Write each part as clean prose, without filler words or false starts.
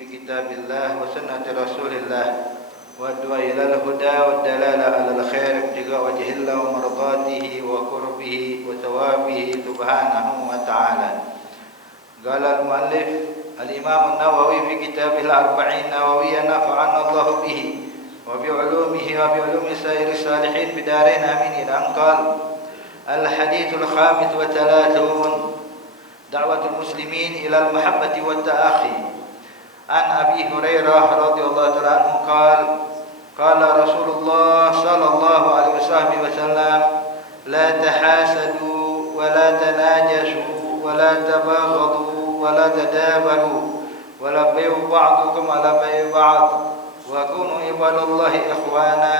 بكتاب الله وسنة رسول الله والدعاء إلى الهدى والدلالة على الخير ابتغاء وجه الله ومرضاته وقربه وثوابه سبحانه وتعالى. قال المؤلف الإمام النووي في كتابه الأربعين النووية نفعنا الله به وبعلومه وبعلوم سائر الصالحين بدارين آمين. قال الحديث الخامس والثلاثون دعوة المسلمين إلى المحبة والتآخي. عن أبي هريرة رضي الله تعالى عنه قال قال رسول الله صلى الله عليه وسلم لا تحاسدوا ولا تناجشوا ولا تباغضوا ولا تدابروا ولا بيع بعضكم على بيع بعض وكونوا عباد الله إخوانا.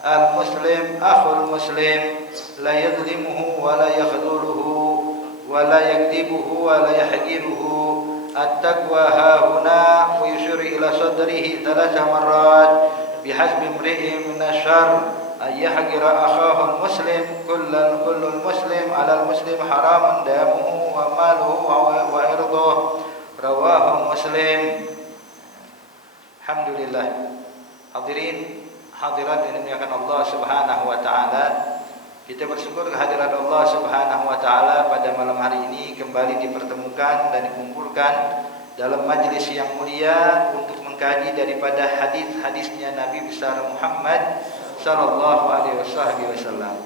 المسلم أخو المسلم لا يظلمه ولا يخذله ولا يكذبه ولا يحقره. التقوى ها هنا ويشير إلى صدره 3 مرات بحسب امرئ من الشر أن يحقر أخاه المسلم. كل المسلم على المسلم حرام دمه وماله وعرضه. رواه مسلم. Alhamdulillah. Hadirin hadirat yang dimuliakan Allah Subhanahu wa taala, kita bersyukur kehadirat Allah Subhanahu wa taala pada malam hari ini kembali dipertemukan dan dikumpulkan dalam majelis yang mulia untuk mengkaji daripada hadis-hadisnya Nabi besar Muhammad sallallahu alaihi wasallam.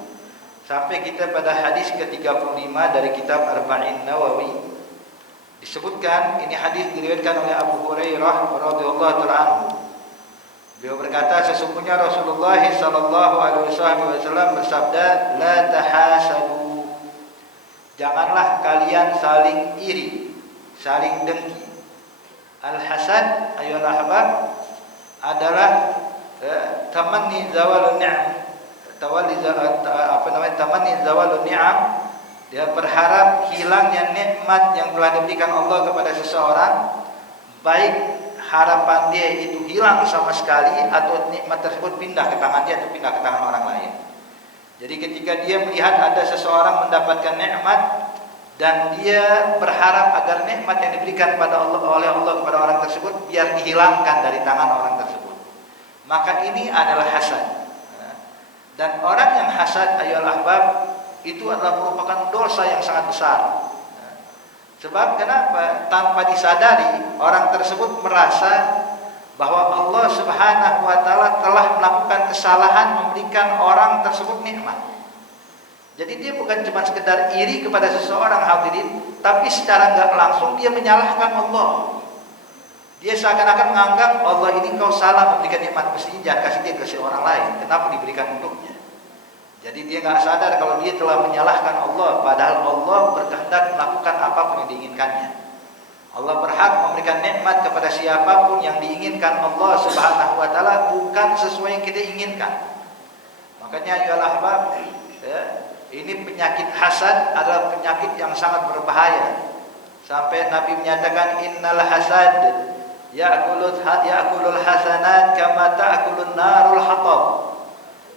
Sampai kita pada hadis ke-35 dari kitab Arba'in Nawawi. Disebutkan ini hadis diriwayatkan oleh Abu Hurairah radhiyallahu ta'ala anhu. Beliau berkata, sesungguhnya Rasulullah sallallahu alaihi wasallam bersabda, la tahasadu. Janganlah kalian saling iri, saling dengki. Al-hasad ayyuhal ahbab adalah tamanni zawalun ni'am. Tamanni zawalun ni'am. Dia berharap hilangnya nikmat yang telah diberikan Allah kepada seseorang, baik harapan dia itu hilang sama sekali atau nikmat tersebut pindah ke tangan dia atau pindah ke tangan orang lain. Jadi ketika dia melihat ada seseorang mendapatkan nikmat dan dia berharap agar nikmat yang diberikan oleh Allah kepada orang tersebut biar dihilangkan dari tangan orang tersebut, maka ini adalah hasad. Dan orang yang hasad ayyuhal ahbab itu adalah merupakan dosa yang sangat besar. Sebab kenapa? Tanpa disadari orang tersebut merasa bahwa Allah Subhanahu wa taala telah melakukan kesalahan memberikan orang tersebut nikmat. Jadi dia bukan cuma sekedar iri kepada seseorang hadirin, tapi secara enggak langsung dia menyalahkan Allah. Dia seakan-akan menganggap Allah ini kau salah memberikan nikmat, mestinya jangan kasih dia ke orang lain. Kenapa diberikan untuknya? Jadi dia nggak sadar kalau dia telah menyalahkan Allah, padahal Allah berkehendak melakukan apapun yang diinginkannya. Allah berhak memberikan nikmat kepada siapapun yang diinginkan Allah Subhanahu wa taala, bukan sesuai yang kita inginkan. Makanya ya ahbab, ini penyakit hasad adalah penyakit yang sangat berbahaya. Sampai Nabi menyatakan innal hasad ya'kulul hasanat kama ta'kulun narul hatab.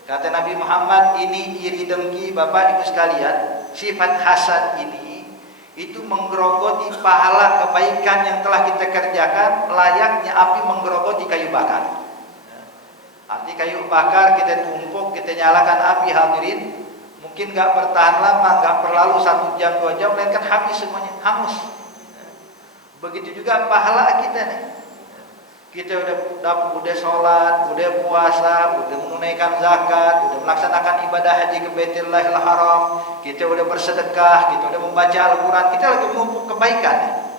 Kata Nabi Muhammad, ini iri dengki Bapak Ibu sekalian, sifat hasad ini itu menggerogoti pahala kebaikan yang telah kita kerjakan layaknya api menggerogoti kayu bakar. Arti kayu bakar kita tumpuk, kita nyalakan api hadirin, mungkin gak bertahan lama, gak berlalu 1 jam 2 jam, melainkan habis semuanya, hangus. Begitu juga pahala kita nih. Kita udah sholat, udah puasa, udah menunaikan zakat, udah melaksanakan ibadah haji ke Baitullahil Haram, kita udah bersedekah, kita udah membaca Al-Quran, kita lagi menumpuk kebaikan,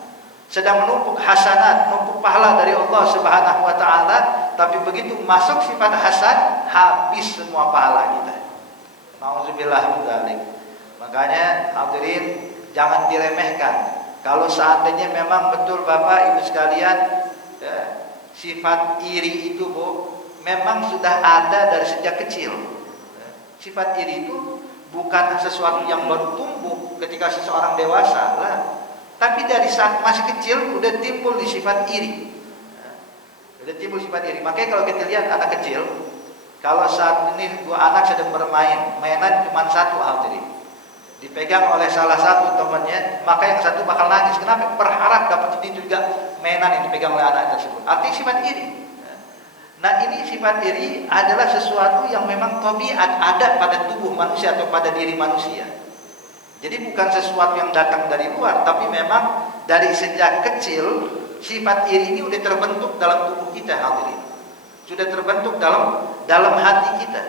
sedang menumpuk hasanat, menumpuk pahala dari Allah Subhanahu wa taala. Tapi begitu masuk sifat hasad, habis semua pahala kita. Nauzubillah min dzalik. Makanya hadirin jangan diremehkan. Kalau seandainya memang betul Bapak Ibu sekalian, sifat iri itu memang sudah ada dari sejak kecil. Sifat iri itu bukan sesuatu yang baru tumbuh ketika seseorang dewasa lah, tapi dari saat masih kecil udah timbul di sifat iri. Udah timbul sifat iri. Makanya kalau kita lihat anak kecil, kalau saat ini 2 anak sedang bermain, mainan cuma 1 hadirin. dipegang oleh salah satu temannya, maka yang satu bakal nangis. Kenapa? Berharap dapat itu juga mainan yang dipegang oleh anak tersebut. Artinya sifat iri. Nah, ini sifat iri adalah sesuatu yang memang tabiat ada pada tubuh manusia atau pada diri manusia. Jadi bukan sesuatu yang datang dari luar, tapi memang dari sejak kecil sifat iri ini sudah terbentuk dalam tubuh kita, hadirin. Sudah terbentuk dalam hati kita.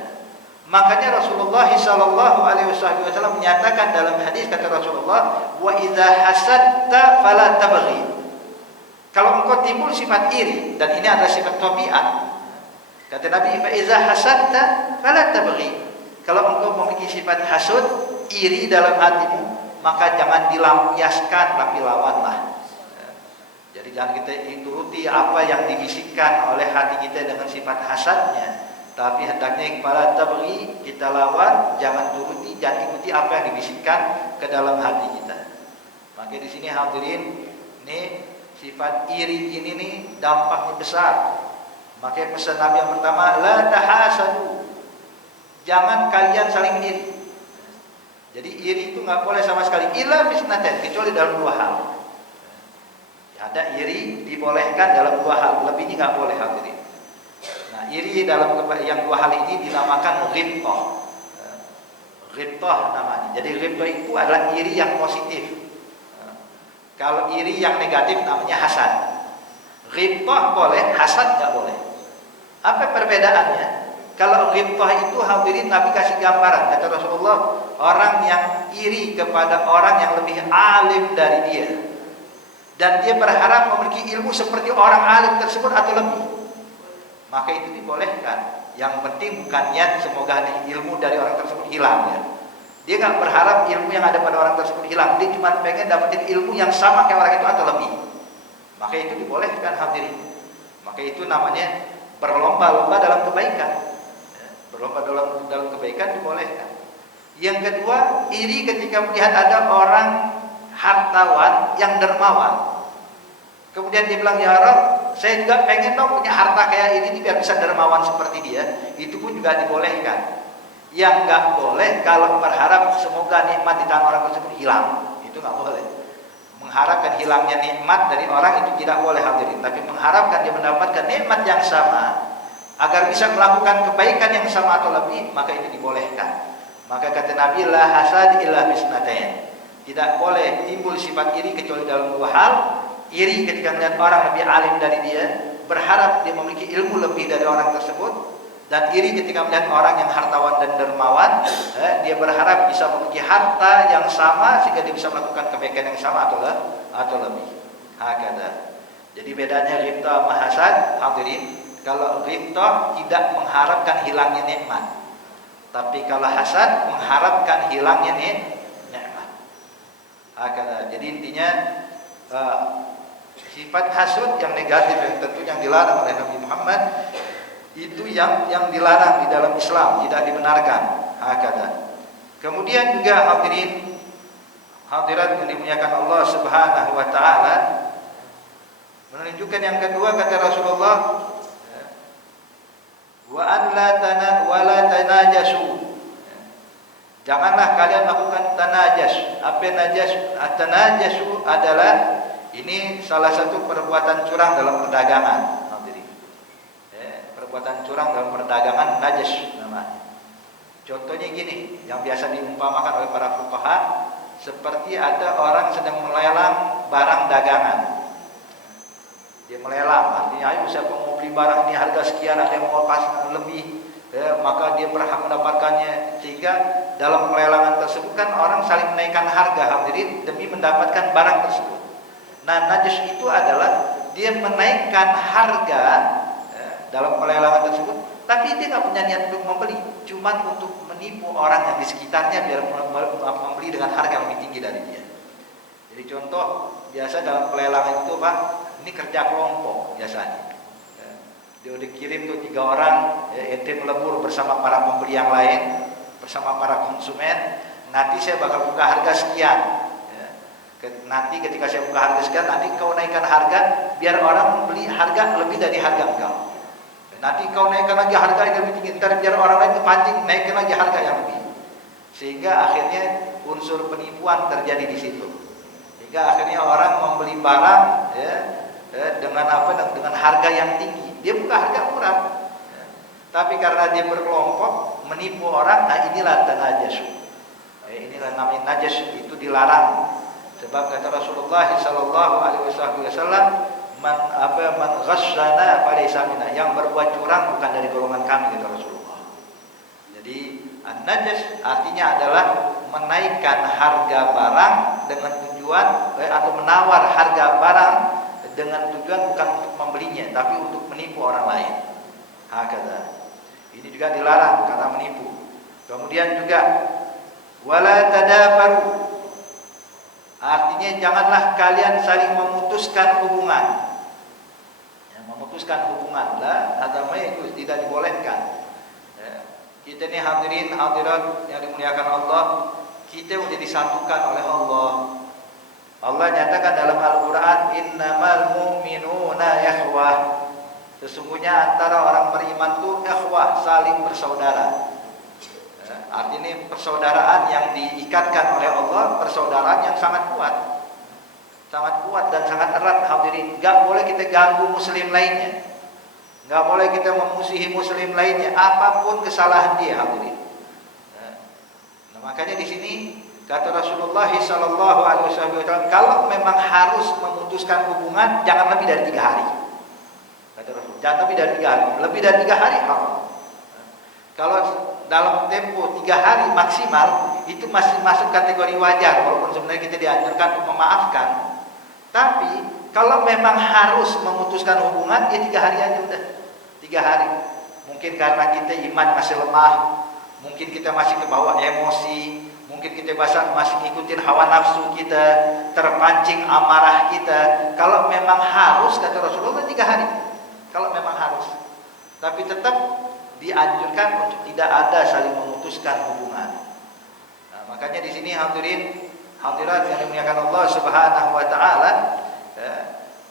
Makanya Rasulullah sallallahu alaihi wasallam menyatakan dalam hadis, kata Rasulullah, "Wa idza hasadta fala tabghi." Kalau engkau timbul sifat iri, dan ini adalah sifat tabiat, kata Nabi, "Fa idza hasadta fala tabghi." Kalau engkau memiliki sifat hasud, iri dalam hatimu, maka jangan dilampiaskan, tapi lawanlah. Jadi jangan kita ikuti apa yang dibisikkan oleh hati kita dengan sifat hasadnya, tapi hendaknya kepada tabghi, kita lawan, jangan turuti, jangan ikuti apa yang dibisikkan ke dalam hati kita. Maka di sini hadirin, ini sifat iri ini nih dampaknya besar. Maka pesan Nabi yang pertama, la tahasadu, jangan kalian saling iri. Jadi iri itu nggak boleh sama sekali, illa bisnaten, kecuali dalam dua hal. Ada iri dibolehkan dalam dua hal, lebihnya nggak boleh, hadirin. Nah, iri dalam yang dua hal ini dinamakan ghibthah. Ghibthah namanya. Jadi ghibthah itu adalah iri yang positif. Kalau iri yang negatif namanya hasad. Ghibthah boleh, hasad nggak boleh. Apa perbedaannya? Kalau ghibthah itu, hadirin, Nabi kasih gambaran, kata Rasulullah, orang yang iri kepada orang yang lebih alim dari dia, dan dia berharap memiliki ilmu seperti orang alim tersebut atau lebih, maka itu dibolehkan. Yang penting bukan niat semoga ilmu dari orang tersebut hilang, ya. Dia nggak berharap ilmu yang ada pada orang tersebut hilang, dia cuma pengen dapetin ilmu yang sama kayak orang itu atau lebih, maka itu dibolehkan, hadirin. Maka itu namanya berlomba-lomba dalam kebaikan. Berlomba dalam kebaikan dibolehkan. Yang kedua, iri ketika melihat ada orang hartawan yang dermawan. Kemudian dia bilang, "Ya Rabb, saya juga pengen dong punya harta kayak ini biar bisa dermawan seperti dia." Itu pun juga dibolehkan. Yang nggak boleh kalau berharap semoga nikmat di tangan orang tersebut hilang. Itu nggak boleh. Mengharapkan hilangnya nikmat dari orang itu tidak boleh, hadirin. Tapi mengharapkan dia mendapatkan nikmat yang sama agar bisa melakukan kebaikan yang sama atau lebih, maka itu dibolehkan. Maka kata Nabi, la hasad illa bisnatain. Tidak boleh timbul sifat iri kecuali dalam dua hal. Iri ketika melihat orang lebih alim dari dia, berharap dia memiliki ilmu lebih dari orang tersebut. Dan iri ketika melihat orang yang hartawan dan dermawan, dia berharap bisa memiliki harta yang sama sehingga dia bisa melakukan kebaikan yang sama atau lebih. Hakada. Jadi bedanya ghibthah sama hasad, hadirin. Kalau ghibthah tidak mengharapkan hilangnya nikmat, tapi kalau hasad mengharapkan hilangnya nikmat. Hakada. Jadi intinya sifat hasud yang negatif yang tentu yang dilarang oleh Nabi Muhammad, itu yang dilarang di dalam Islam, tidak dibenarkan. Hakada. Kemudian juga hadirin, hadirat yang dimuliakan Allah Subhanahu wa taala, menunjukkan yang kedua, kata Rasulullah, wa an la tanajasu. Janganlah kalian lakukan tanajas. Apa najas? Tanajasu adalah ini salah satu perbuatan curang dalam perdagangan. Perbuatan curang dalam perdagangan, najas namanya. Contohnya gini, yang biasa diumpamakan oleh para fuqaha, seperti ada orang sedang melelang barang dagangan. Dia melelang, artinya ayo siapa mau beli barang ini harga sekian, ada yang mau pas lebih, maka dia berhak mendapatkannya. Sehingga dalam pelelangan tersebut kan orang saling menaikkan harga, hadirin, demi mendapatkan barang tersebut. Nah, najis itu adalah dia menaikkan harga dalam pelelangan tersebut, tapi dia nggak punya niat untuk membeli, cuman untuk menipu orang yang di sekitarnya biar membeli dengan harga yang lebih tinggi dari dia. Jadi contoh biasa dalam pelelangan itu, Pak, ini kerja kelompok biasanya. Dia udah kirim tuh 3 orang, ente melebur bersama para pembeli yang lain, bersama para konsumen. Nanti saya bakal buka harga sekian. Nanti ketika saya buka harga sekian, nanti kau naikkan harga biar orang membeli harga lebih dari harga engkau. Nanti kau naikkan lagi harga yang lebih tinggi, ntar biar orang lain kepancing naikkan lagi harga yang lebih. sehingga akhirnya unsur penipuan terjadi di situ. Sehingga akhirnya orang membeli barang ya, dengan dengan harga yang tinggi. Dia bukan harga murah. Ya. Tapi karena dia berkelompok menipu orang, nah inilah najas. Inilah namanya najas, itu dilarang. Sebab kata Rasulullah sallallahu alaihi wasallam, man ghasyana falaysa minna, yang berbuat curang bukan dari golongan kami, kata Rasulullah. Jadi an-najas artinya adalah menaikkan harga barang dengan tujuan atau menawar harga barang dengan tujuan bukan untuk membelinya tapi untuk menipu orang lain. Hakada. Ini juga dilarang karena menipu. Kemudian juga wala tadabaru, artinya janganlah kalian saling memutuskan hubungan. Ya, memutuskan hubungan lah, agama itu tidak dibolehkan. Ya, kita ini hadirin hadirat yang dimuliakan Allah, kita sudah disatukan oleh Allah. Allah nyatakan dalam Al-Quran, innamal mu'minuna ikhwah. Sesungguhnya antara orang beriman itu ikhwah, saling bersaudara. Artinya persaudaraan yang diikatkan oleh Allah, persaudaraan yang sangat kuat dan sangat erat hadirin. Gak boleh kita ganggu muslim lainnya, gak boleh kita memusuhi muslim lainnya apapun kesalahan dia hadirin. Nah, makanya di sini kata Rasulullah sallallahu alaihi wasallam, kalau memang harus memutuskan hubungan jangan lebih dari 3 hari. Kata Rasul, jangan lebih dari 3 hari. Lebih dari 3 hari haram. Kalau dalam tempo 3 hari maksimal itu masih masuk kategori wajar, walaupun sebenarnya kita dianjurkan untuk memaafkan. Tapi kalau memang harus memutuskan hubungan, ya 3 hari aja udah. 3 hari. Mungkin karena kita iman masih lemah, mungkin kita masih kebawa emosi, mungkin kita masih ngikutin hawa nafsu kita, terpancing amarah kita. Kalau memang harus, kata Rasulullah 3 hari. Kalau memang harus. Tapi tetap dianjurkan untuk tidak ada saling memutuskan hubungan. Nah, makanya di sini hadirin hadirat yang dimuliakan Allah Subhanahu wa taala,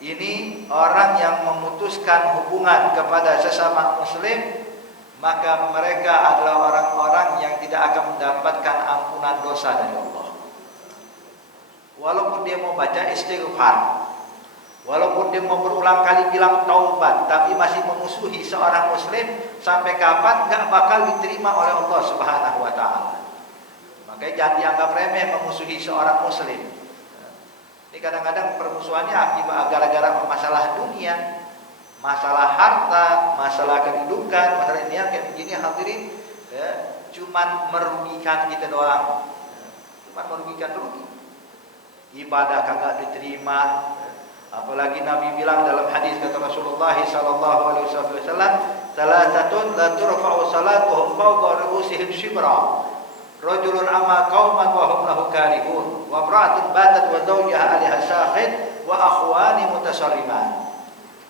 ini orang yang memutuskan hubungan kepada sesama muslim, maka mereka adalah orang-orang yang tidak akan mendapatkan ampunan dosa dari Allah. Walaupun dia mau baca istighfar, walaupun dia mau berulang kali bilang taubat, tapi masih memusuhi seorang muslim, sampai kapan gak bakal diterima oleh Allah Subhanahu wa taala. Makanya jangan dianggap remeh memusuhi seorang muslim. Ini kadang-kadang permusuhannya akibat gara-gara masalah dunia, masalah harta, masalah kedudukan, masalah ini yang kayak begini hadirin, ya, cuman merugikan kita doang. Cuman merugikan rugi. Ibadah kagak diterima. Apalagi Nabi bilang dalam hadis kata Rasulullah sallallahu alaihi wasallam, "Salasatun la turfa'u salatuhum fawqa ru'usihim shibra. Rajulun amma qauman wa hum lahu karihun, wa imra'atun batat wa zawjaha 'alaiha sakhit, wa akhwani mutasarriman."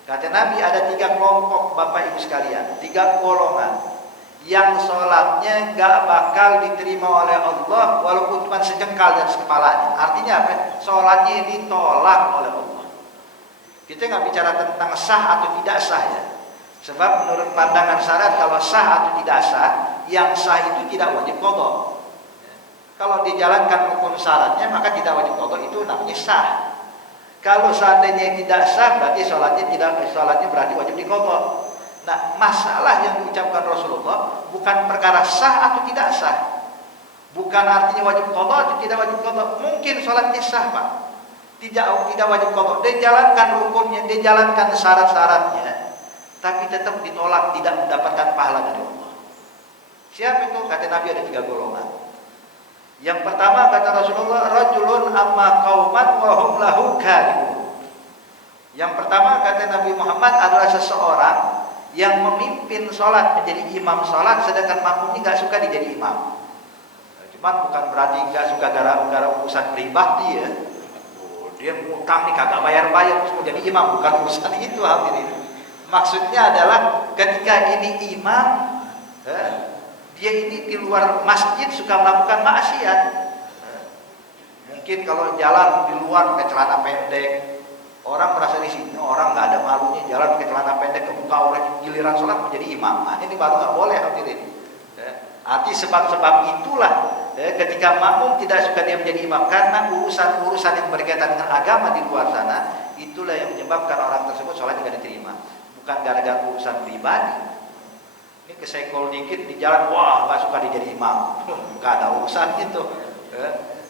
Kata Nabi ada 3 kelompok Bapak Ibu sekalian, 3 golongan yang sholatnya gak bakal diterima oleh Allah walaupun cuma sejengkal dan sekepalanya. Artinya apa? Sholatnya ditolak oleh Allah. Kita nggak bicara tentang sah atau tidak sah ya. Sebab menurut pandangan syariat kalau sah atau tidak sah, yang sah itu tidak wajib qadha. Kalau dijalankan rukun syaratnya maka tidak wajib qadha, itu namanya sah. Kalau seandainya tidak sah berarti sholatnya berarti wajib diqadha. Nah, masalah yang diucapkan Rasulullah bukan perkara sah atau tidak sah. Bukan artinya wajib qadha atau tidak wajib qadha. Mungkin sholatnya sah, Pak. Tidak wajib qadha, dia jalankan rukunnya, dia jalankan syarat-syaratnya, tapi tetap ditolak, tidak mendapatkan pahala dari Allah. Siapa itu? Kata Nabi ada 3 golongan. Yang pertama kata Rasulullah, rajulun amma qauman wa hum lahu karihun. Yang pertama kata Nabi Muhammad adalah seseorang yang memimpin sholat, menjadi imam sholat, sedangkan makmumnya gak suka dijadi imam. Cuman bukan berarti gak suka gara-gara urusan pribadi ya. Dia ngutang nih kagak bayar-bayar terus mau jadi imam, bukan urusan itu hadirin. Maksudnya adalah ketika ini imam, dia ini di luar masjid suka melakukan maksiat. Mungkin kalau jalan di luar pakai celana pendek, orang merasa di sini orang nggak ada malunya jalan pakai celana pendek ke muka orang, giliran sholat menjadi imam. Nah, ini baru nggak boleh hadirin. Arti sebab-sebab itulah ketika makmum tidak suka dia menjadi imam karena urusan-urusan yang berkaitan dengan agama di luar sana, itulah yang menyebabkan orang tersebut sholat tidak diterima, bukan gara-gara urusan pribadi. Ini kesekol dikit di jalan, wah nggak suka dia jadi imam, nggak ada urusan itu,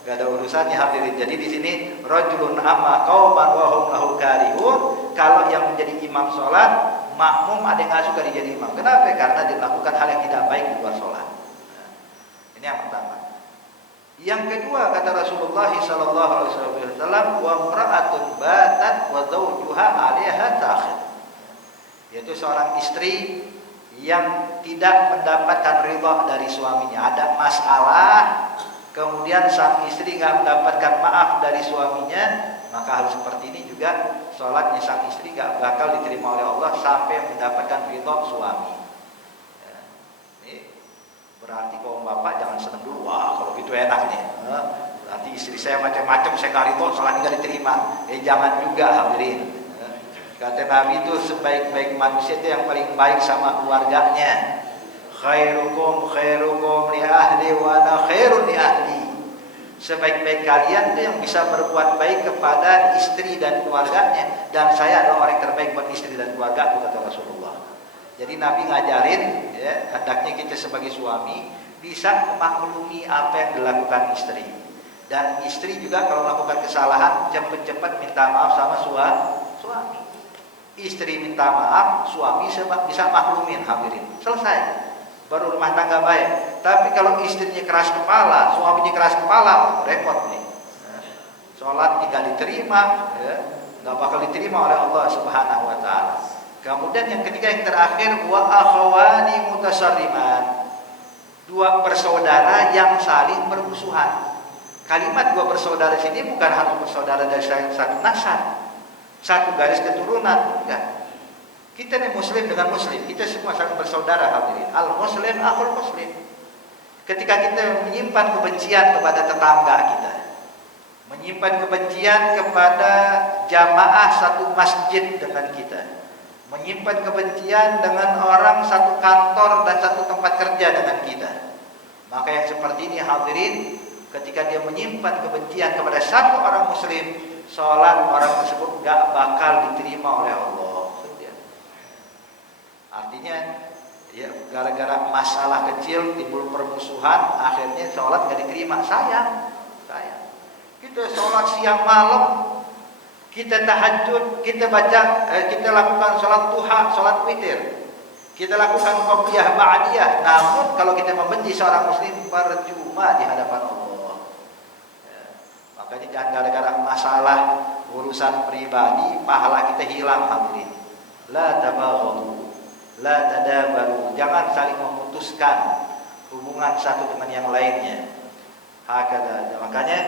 nggak ada urusannya hadirin. Jadi di sini rajulun amma qauman wa hum lahu karihun, kalau yang menjadi imam sholat, makmum ada yang nggak suka dia jadi imam. Kenapa? Karena dia melakukan hal yang tidak baik di luar sholat. Ini yang pertama. Yang kedua kata Rasulullah sallallahu alaihi wasallam, wa imra'atun batat wa zawjuha 'alaiha ta'khir. Yaitu seorang istri yang tidak mendapatkan ridha dari suaminya, ada masalah, kemudian sang istri enggak mendapatkan maaf dari suaminya, maka hal seperti ini juga salatnya sang istri enggak bakal diterima oleh Allah sampai mendapatkan ridha suami. Berarti kalau bapak jangan senang dulu, wah kalau gitu enak nih, berarti istri saya macam-macam, saya nggak ridho, sholat nggak diterima. Jangan juga hadirin. Kata Nabi itu sebaik-baik manusia itu yang paling baik sama keluarganya. Khairukum li ahli wa ana khairun li ahli. Sebaik-baik kalian itu yang bisa berbuat baik kepada istri dan keluarganya, dan saya adalah orang yang terbaik buat istri dan keluarga, kata Rasulullah. Jadi Nabi ngajarin, ya, hendaknya kita sebagai suami bisa memaklumi apa yang dilakukan istri. Dan istri juga kalau melakukan kesalahan cepat-cepat minta maaf sama suami. Istri minta maaf, suami bisa maklumin, hadirin. Selesai. Baru rumah tangga baik. Tapi kalau istrinya keras kepala, suaminya keras kepala, repot nih. Sholat tidak diterima, ya, nggak bakal diterima oleh Allah Subhanahu wa taala. Kemudian yang ketiga, yang terakhir, wa akhawani mutasarriman, dua bersaudara yang saling bermusuhan. Kalimat dua bersaudara sini bukan harus bersaudara dari satu nasab, satu garis keturunan, enggak. Kita nih muslim dengan muslim, kita semua saling bersaudara, hadirin. Al muslim akhul muslim. Ketika kita menyimpan kebencian kepada tetangga kita, menyimpan kebencian kepada jamaah satu masjid dengan kita, menyimpan kebencian dengan orang satu kantor dan satu tempat kerja dengan kita, maka yang seperti ini hadirin, ketika dia menyimpan kebencian kepada satu orang muslim, sholat orang tersebut gak bakal diterima oleh Allah. Artinya ya, gara-gara masalah kecil timbul permusuhan, akhirnya sholat gak diterima. Sayang. Kita sholat siang malam, kita tahajud, kita baca, kita lakukan sholat duha, sholat witir, kita lakukan qobliyah ba'diyah. Namun kalau kita membenci seorang muslim, percuma di hadapan Allah. Ya, makanya jangan gara-gara masalah urusan pribadi pahala kita hilang, hadirin. La tabaghadu, la tadabaru, jangan saling memutuskan hubungan satu dengan yang lainnya. Hakada. Makanya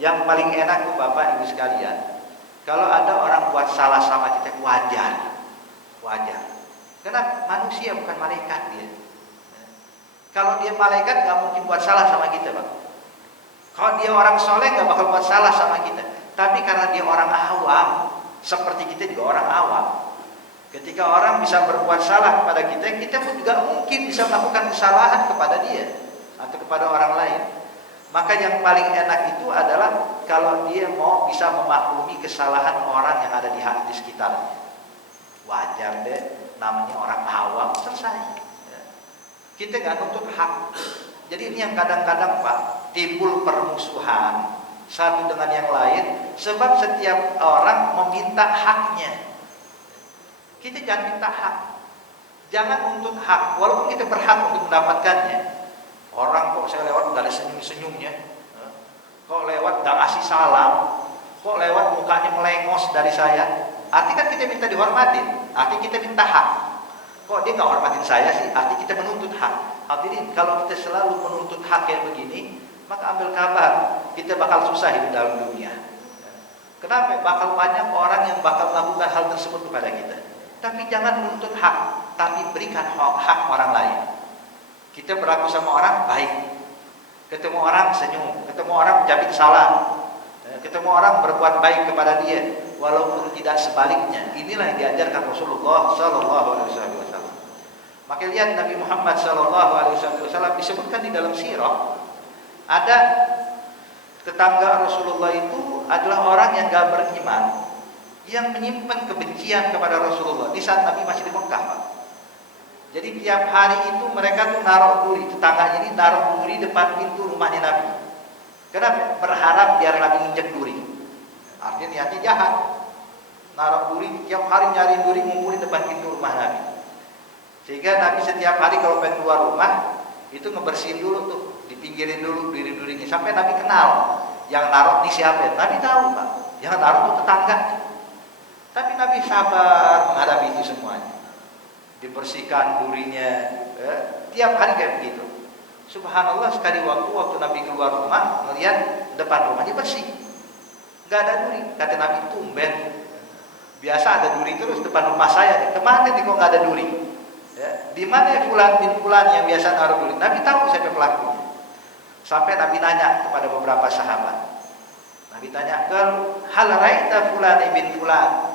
yang paling enak tuh Bapak Ibu sekalian, kalau ada orang buat salah sama kita, wajar. Karena manusia bukan malaikat dia. Kalau dia malaikat gak mungkin buat salah sama kita, Pak. Kalau dia orang soleh gak bakal buat salah sama kita. Tapi karena dia orang awam, seperti kita juga orang awam, ketika orang bisa berbuat salah kepada kita, kita pun juga mungkin bisa melakukan kesalahan kepada dia atau kepada orang lain. Maka yang paling enak itu adalah kalau dia mau bisa memaklumi kesalahan orang yang ada di sekitarnya. Wajar deh, namanya orang awam, selesai. Kita nggak nuntut hak. Jadi ini yang kadang-kadang Pak, timbul permusuhan satu dengan yang lain, sebab setiap orang meminta haknya. Kita jangan minta hak, jangan nuntut hak, walaupun kita berhak untuk mendapatkannya. Orang kok saya lewat nggak ada senyum-senyumnya, kok lewat nggak kasih salam, kok lewat mukanya melengos dari saya. Arti kan kita minta dihormatin, arti kita minta hak. Kok dia nggak hormatin saya sih? Arti kita menuntut hak. Hadirin, kalau kita selalu menuntut hak kayak begini, maka ambil kabar, kita bakal susah hidup dalam dunia. Kenapa? Bakal banyak orang yang bakal melakukan hal tersebut kepada kita. Tapi jangan menuntut hak, tapi berikan hak orang lain. Kita berlaku sama orang baik, ketemu orang senyum, ketemu orang menjawab salam, ketemu orang berbuat baik kepada dia, walaupun tidak sebaliknya. Inilah yang diajarkan Rasulullah Sallallahu Alaihi Wasallam. Maka lihat Nabi Muhammad Sallallahu Alaihi Wasallam disebutkan di dalam sirah, Ada tetangga Rasulullah itu adalah orang yang gak beriman, yang menyimpan kebencian kepada Rasulullah di saat Nabi masih di Mekah, Pak. Jadi tiap hari itu mereka tuh naruh duri, tetangganya ini naruh duri depan pintu rumahnya Nabi. Kenapa? Berharap biar Nabi injek duri. Artinya niatnya jahat. Naruh duri, tiap hari nyari duri ngumpulin depan pintu rumah Nabi. Sehingga Nabi setiap hari kalau pengen keluar rumah itu ngebersihin dulu tuh, dipinggirin dulu duri-durinya sampai Nabi kenal yang naruh ini siapa. Nabi tahu, Pak. Yang naruh tuh tetangga. Tapi Nabi sabar menghadapi itu semuanya. Dibersihkan durinya, tiap hari kayak begitu. Subhanallah, sekali waktu Nabi keluar rumah, melihat depan rumahnya bersih, nggak ada duri. Kata Nabi, tumben, biasa ada duri terus depan rumah saya. Kemana nih kok nggak ada duri? Di mana fulan bin fulan yang biasa naruh duri? Nabi tahu siapa pelakunya. Sampai Nabi nanya kepada beberapa sahabat. Nabi tanya, hal raita fulan bin fulan?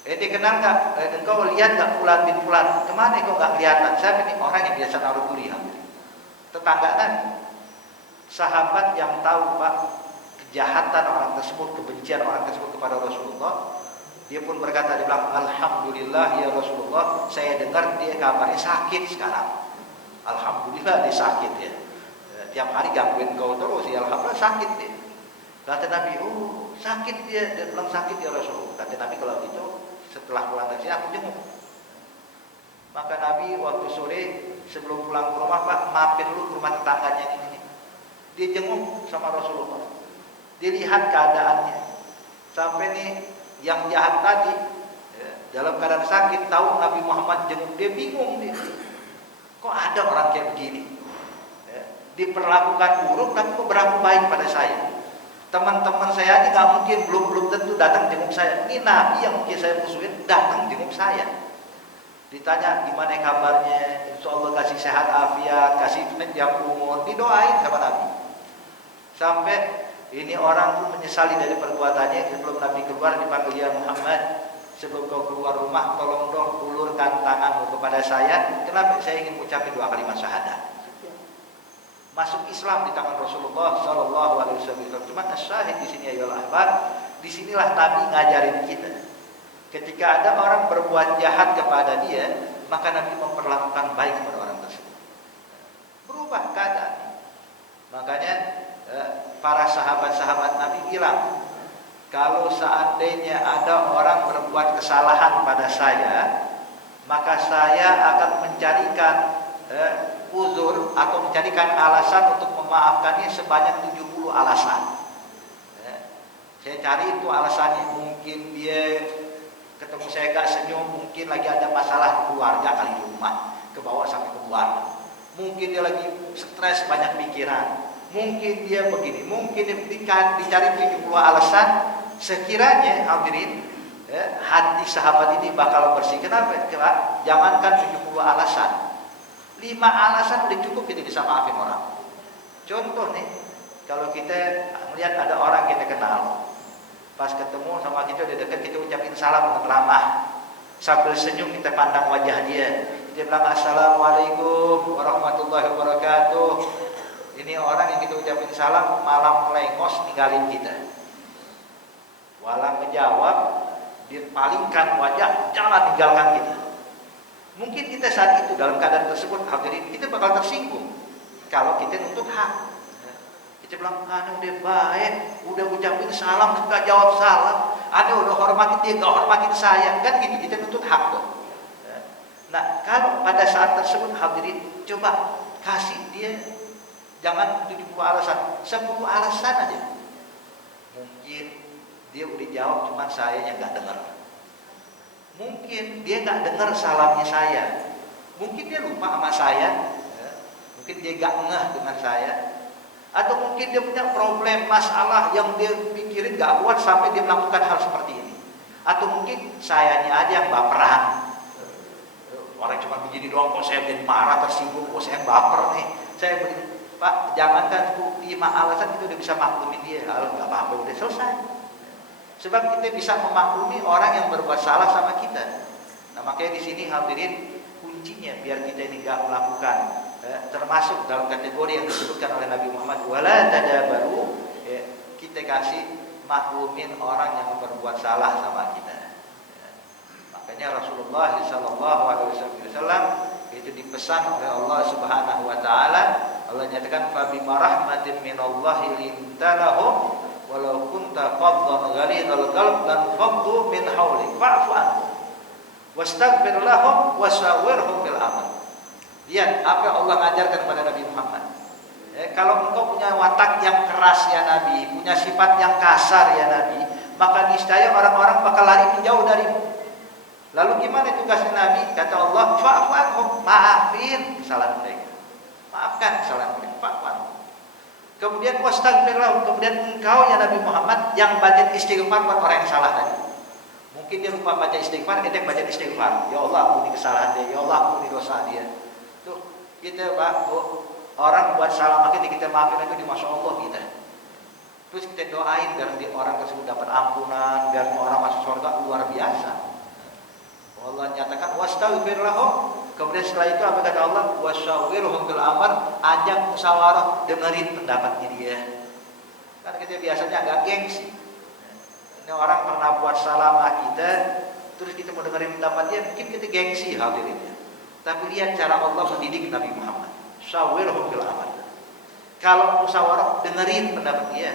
Dikenal nggak? Engkau lihat nggak fulan bin fulan? Kemana kok nggak kelihatan? Siapa nih orang yang biasa naruh duri? Tetangga Nabi. Sahabat yang tahu, Pak, kejahatan orang tersebut, kebencian orang tersebut kepada Rasulullah, dia pun berkata, dia bilang, alhamdulillah ya Rasulullah, saya dengar dia kabarnya sakit sekarang. Alhamdulillah dia sakit ya. Tiap hari gangguin kau terus, ya alhamdulillah sakit dia. Kata Nabi, oh sakit dia. Dia bilang sakit ya Rasulullah. Kata Nabi, kalau gitu setelah pulang dari sini aku jenguk. Maka Nabi waktu sore sebelum pulang ke rumah, Pak, mampir dulu ke rumah tetangganya ini. Dia jenguk sama Rasulullah. Dia lihat keadaannya. Sampai nih yang jahat tadi dalam keadaan sakit, tahu Nabi Muhammad jenguk, dia bingung dia. Kok ada orang kayak begini? Diperlakukan buruk tapi kok berlaku baik pada saya. Teman-teman saya aja nggak mungkin, belum tentu datang jenguk saya. Ini Nabi yang mungkin saya musuhin datang jenguk saya. Ditanya gimana kabarnya, insya Allah kasih sehat afiat, kasih panjang umur, didoain sama Nabi. Sampai ini orang pun menyesali dari perbuatannya. Sebelum Nabi keluar dipanggil, ya Muhammad, sebelum kau keluar rumah tolong dong ulurkan tanganmu kepada saya. Kenapa? Saya ingin ucapin 2 kalimat syahadat. Masuk Islam di tangan Rasulullah Shallallahu Alaihi Wasallam. Cuma syahid di sini ya ahbab, disinilah Nabi ngajarin kita. Ketika ada orang berbuat jahat kepada dia, maka Nabi memperlakukan baik kepada orang tersebut. Berubah keadaan. Makanya para sahabat-sahabat Nabi bilang, kalau seandainya ada orang berbuat kesalahan pada saya, maka saya akan mencarikan uzur atau mencarikan alasan untuk memaafkannya sebanyak 70 alasan. Saya cari itu alasannya. Mungkin dia ketemu saya gak senyum, mungkin lagi ada masalah keluarga kali di rumah, kebawa sampai keluar. Mungkin dia lagi stres, banyak pikiran. Mungkin dia begini, mungkin dicari 70 alasan. Sekiranya hadirin, hati sahabat ini bakal bersih. Kenapa? Jangankan 70 alasan, 5 alasan udah cukup kita bisa maafin orang. Contoh nih, kalau kita melihat ada orang kita kenal, pas ketemu sama kita udah dekat, kita ucapin salam dengan ramah, sambil senyum kita pandang wajah dia. Dia bilang assalamualaikum warahmatullahi wabarakatuh. Ini orang yang kita ucapin salam malam melengos ninggalin kita. Walau ngejawab, dia palingkan wajah, jangan tinggalkan kita. Mungkin kita saat itu dalam keadaan tersebut, hadirin, kita bakal tersinggung kalau kita nuntut hak. Kita bilang, anu udah baik, udah ucapin salam, gak jawab salam. Anu udah hormatin dia, gak hormatin saya. Kan gitu, kita nuntut hak tuh. Nah, kalau pada saat tersebut, hadirin, coba kasih dia, jangan 70 alasan, 10 alasan aja. Mungkin dia udah jawab, cuma saya yang gak dengar. Mungkin dia gak dengar salamnya saya. Mungkin dia lupa sama saya. Mungkin dia gak ngeh dengan saya. Atau mungkin dia punya problem, masalah yang dia pikirin gak kuat sampai dia melakukan hal seperti ini. Atau mungkin sayanya aja yang baperan. Orang cuma begini doang, kok saya jadi marah, tersinggung, kok saya baper nih. Saya begini, Pak, jangankan 5 alasan kita udah bisa maklumin dia. Kalau gak apa-apa, udah selesai. Sebab kita bisa memaklumi orang yang berbuat salah sama kita. Nah, makanya di sini hadirin, kuncinya biar kita ini gak melakukan termasuk dalam kategori yang disebutkan oleh Nabi Muhammad wala tadabaru, kita kasih maklumin orang yang berbuat salah sama kita. Makanya Rasulullah sallallahu alaihi wasallam itu dipesan oleh Allah Subhanahu wa taala. Allah nyatakan fa bima rahmatin minallahi lintalahum walau kunta faddan ghalidhal qalb lan faddu min hawlik fa'fu anhum wastaghfir lahum wasyawirhum fil amr. Lihat apa yang Allah ngajarkan kepada Nabi Muhammad. Kalau engkau punya watak yang keras ya Nabi, punya sifat yang kasar ya Nabi, maka niscaya orang-orang bakal lari menjauh darimu. Lalu gimana tugasnya Nabi? Kata Allah, fa'fu anhum, maafin kesalahan mereka. Maafkan kesalahan mereka, fa'fu anhum. Kemudian wastaghfir lahum, kemudian engkau ya Nabi Muhammad yang baca istighfar buat orang yang salah tadi. Mungkin dia lupa baca istighfar, kita baca istighfar. Ya Allah, ampuni kesalahan dia, ya Allah, ampuni dosa dia. Tuh, kita Pak, orang buat salah maka kita maafin itu di Masya Allah kita. Terus kita doain biar orang tersebut dapat ampunan, biar orang masuk surga luar biasa. Allah nyatakan wastaghfir lahum. Kemudian setelah itu apa kata Allah? Wasyawirhum fil amr, ajak musyawarah, dengerin pendapatnya dia. Kan kita biasanya agak gengsi. Ini orang pernah buat salah sama kita, terus kita mau dengerin pendapat dia, mungkin kita gengsi hadirinnya. Tapi lihat cara Allah mendidik Nabi Muhammad. Syawirhum fil amr. Kalau musyawarah, dengerin pendapat dia.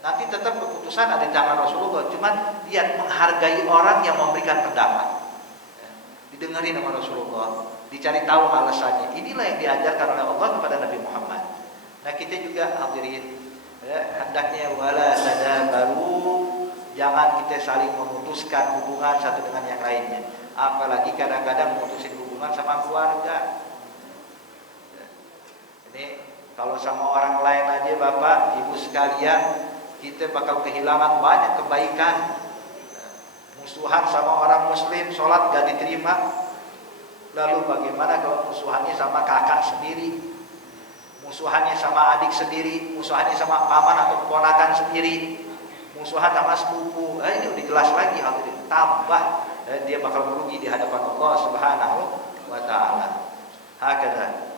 Nanti tetap keputusan ada di tangan Rasulullah. Cuman lihat menghargai orang yang memberikan pendapat. Didengarin sama Rasulullah, dicari tahu alasannya. Inilah yang diajarkan oleh Allah kepada Nabi Muhammad. Nah kita juga hadirin, hendaknya wala tadabaru, jangan kita saling memutuskan hubungan satu dengan yang lainnya. Apalagi kadang-kadang memutusin hubungan sama keluarga. Ini kalau sama orang lain aja Bapak, Ibu sekalian, kita bakal kehilangan banyak kebaikan. Musuhan sama orang muslim, sholat gak diterima. Lalu bagaimana kalau musuhannya sama kakak sendiri, musuhannya sama adik sendiri, musuhannya sama paman atau keponakan sendiri, musuhan sama sepupu. Ini udah jelas lagi hal ini. Tambah dia bakal merugi di hadapan Allah Subhanahu wa taala. Hakada.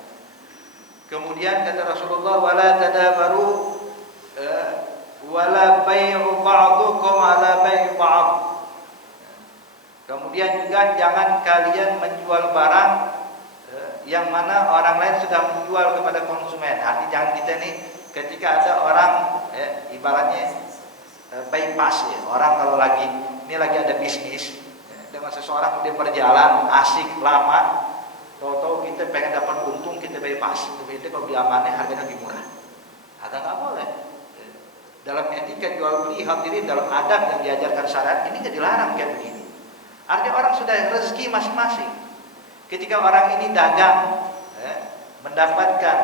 Kemudian kata Rasulullah wala tadabaru wala bai'u ba'dukum ala bai'i ba'd. Kemudian juga jangan kalian menjual barang yang mana orang lain sudah menjual kepada konsumen. Artinya jangan kita nih ketika ada orang ibaratnya bypass ya. Orang kalau lagi ada bisnis dengan seseorang dia berjalan asik lama, tahu-tahu kita pengen dapat untung kita bypass. Itu kalau diamannya harganya lebih murah. Agak nggak boleh. Dalam etika jual beli hadirin dalam adab yang diajarkan syariat ini jadi dilarang kayak begini. Artinya orang sudah rezeki masing-masing. Ketika orang ini dagang, mendapatkan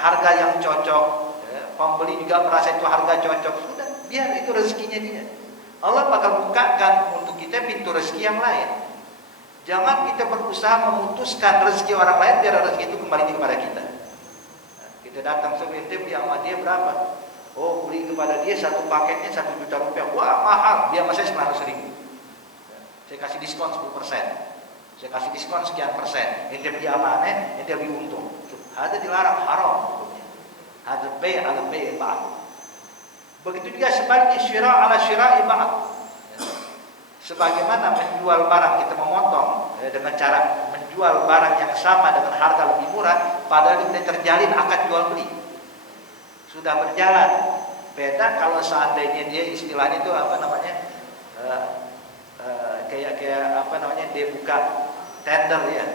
harga yang cocok, pembeli juga merasa itu harga cocok, sudah biar itu rezekinya dia. Allah bakal bukakan untuk kita pintu rezeki yang lain. Jangan kita berusaha memutuskan rezeki orang lain biar rezeki itu kembali kepada kita. Kita datang sebentar beli sama dia berapa? Oh, beli kepada dia satu paketnya 1 juta rupiah. Wah mahal, dia masih 100.000. Saya kasih diskon 10%. Saya kasih diskon sekian persen. Ente beli amanah, ente beli untung. Ada dilarang, haram hukumnya. Ada bay' ala bay' ba'd. Begitu juga sebaliknya syira' ala syira'i ba'd. Sebagaimana menjual barang, kita memotong dengan cara menjual barang yang sama dengan harga lebih murah, padahal kita terjalin akad jual beli. Sudah berjalan. Beda kalau seandainya dia istilahnya itu apa namanya? Kayak apa namanya, dia buka tender ya.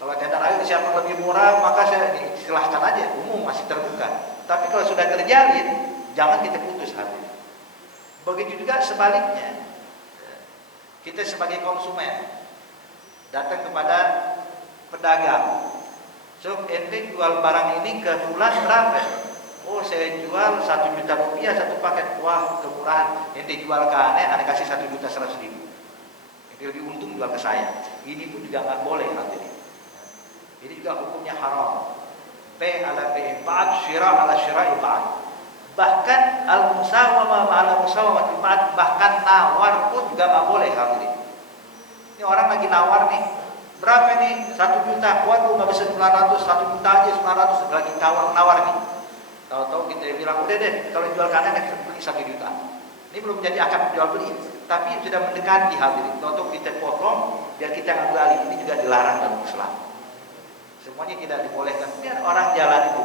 Kalau tender ayo siapa lebih murah maka saya silahkan aja, umum masih terbuka. Tapi kalau sudah terjalin jangan kita putus hati. Begitu juga sebaliknya, kita sebagai konsumen datang kepada pedagang, so ente jual barang ini ke bulan berapa? Oh saya jual 1 juta rupiah satu paket. Wah kemurahan, ente jual ke aneh kasih 1.100.000. Ini lebih untung jual ke saya. Ini pun juga nggak boleh nanti. Ini juga hukumnya haram. Bay' ala bay' ba'd, syira' ala syira'i ba'd. Bahkan al-musawamah ala musawamah ba'd, bahkan nawar pun juga nggak boleh hadirin. Ini orang lagi nawar nih, Berapa ini? 1 juta. Waduh, nggak bisa 900, 1 juta aja 900 lagi tawar-nawar nih. Tahu-tahu kita bilang, udah deh, kalau jual kanan kita beli 1 juta. Ini belum jadi akad jual beli, tapi sudah mendekati hadirin. Tahu-tahu kita potong, biar kita ngambil alih. Ini juga dilarang dalam Islam. Semuanya tidak dibolehkan. Biar orang jalan itu.